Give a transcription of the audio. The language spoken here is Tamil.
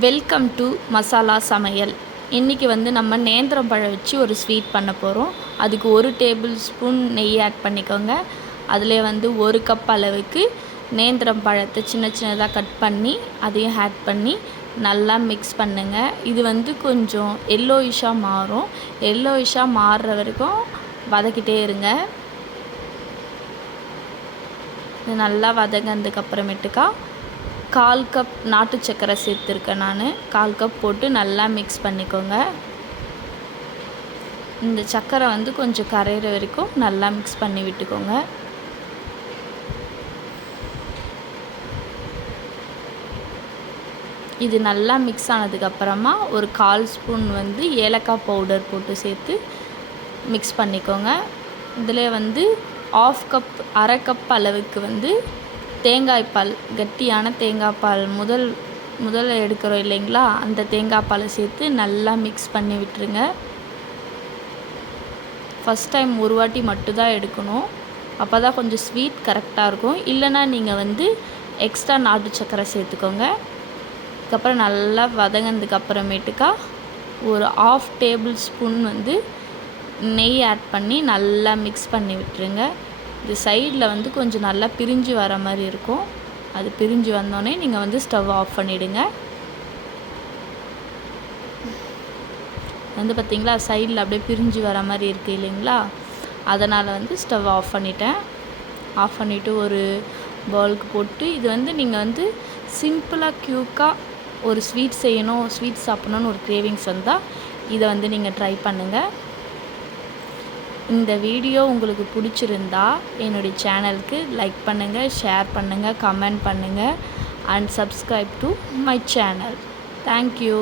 வெல்கம் டு மசாலா சமையல். இன்றைக்கி நம்ம நேந்திரம் பழம் வச்சு ஒரு ஸ்வீட் பண்ண போகிறோம். அதுக்கு 1 டேபிள் ஸ்பூன் நெய் ஆட் பண்ணிக்கோங்க. அதில் 1 கப் அளவுக்கு நேந்திரம் பழத்தை சின்ன சின்னதாக கட் பண்ணி அதையும் ஆட் பண்ணி நல்லா மிக்ஸ் பண்ணுங்கள். இது கொஞ்சம் எல்லோயிஷாக மாறும். எல்லோயிஷாக மாறுற வரைக்கும் வதக்கிட்டே இருங்க. இது நல்லா வதங்கினதுக்கப்புறமேட்டுக்கா 1/4 கப் நாட்டு சர்க்கரை சேர்த்துருக்கேன். நான் 1/4 கப் போட்டு நல்லா மிக்ஸ் பண்ணிக்கோங்க. இந்த சர்க்கரை கொஞ்சம் கரையிற வரைக்கும் நல்லா மிக்ஸ் பண்ணி விட்டுக்கோங்க. இது நல்லா மிக்ஸ் ஆனதுக்கப்புறமா ஒரு 1/4 ஸ்பூன் ஏலக்காய் பவுடர் போட்டு சேர்த்து மிக்ஸ் பண்ணிக்கோங்க. இதில் 1/2 கப் 1/2 கப் அளவுக்கு தேங்காய் பால், கட்டியான தேங்காய் பால் முதல்ல எடுக்கிறோம் இல்லைங்களா, அந்த தேங்காய் பாலை சேர்த்து நல்லா மிக்ஸ் பண்ணி விட்டுருங்க. ஃபஸ்ட் டைம் ஒரு வாட்டி மட்டும்தான் எடுக்கணும். அப்போ தான் கொஞ்சம் ஸ்வீட் கரெக்டாக இருக்கும். இல்லைனா நீங்கள் எக்ஸ்ட்ரா நாட்டு சர்க்கரை சேர்த்துக்கோங்க. அதுக்கப்புறம் நல்லா வதங்கினதுக்கப்புறமேட்டுக்கா ஒரு 1/2 டேபிள் ஸ்பூன் நெய் ஆட் பண்ணி நல்லா மிக்ஸ் பண்ணி விட்டுருங்க. இது சைடில் கொஞ்சம் நல்லா பிரிஞ்சு வர மாதிரி இருக்கும். அது பிரிஞ்சு வந்தோடனே நீங்கள் ஸ்டவ் ஆஃப் பண்ணிவிடுங்க. பார்த்திங்களா, சைடில் அப்படியே பிரிஞ்சு வர மாதிரி இருக்குது இல்லைங்களா, அதனால் ஸ்டவ் ஆஃப் பண்ணிட்டேன். ஆஃப் பண்ணிவிட்டு ஒரு பவுலுக்கு போட்டு இது நீங்கள் சிம்பிளாக க்யூக்காக ஒரு ஸ்வீட் செய்யணும், ஸ்வீட் சாப்பிட்ணுன்னு ஒரு கிரேவிங்ஸ் வந்தால் இதை நீங்கள் ட்ரை பண்ணுங்கள். இந்த வீடியோ உங்களுக்கு பிடிச்சிருந்தா என்னுடைய சேனலுக்கு லைக் பண்ணுங்கள், ஷேர் பண்ணுங்கள், கமெண்ட் பண்ணுங்கள் and subscribe to my channel. Thank you.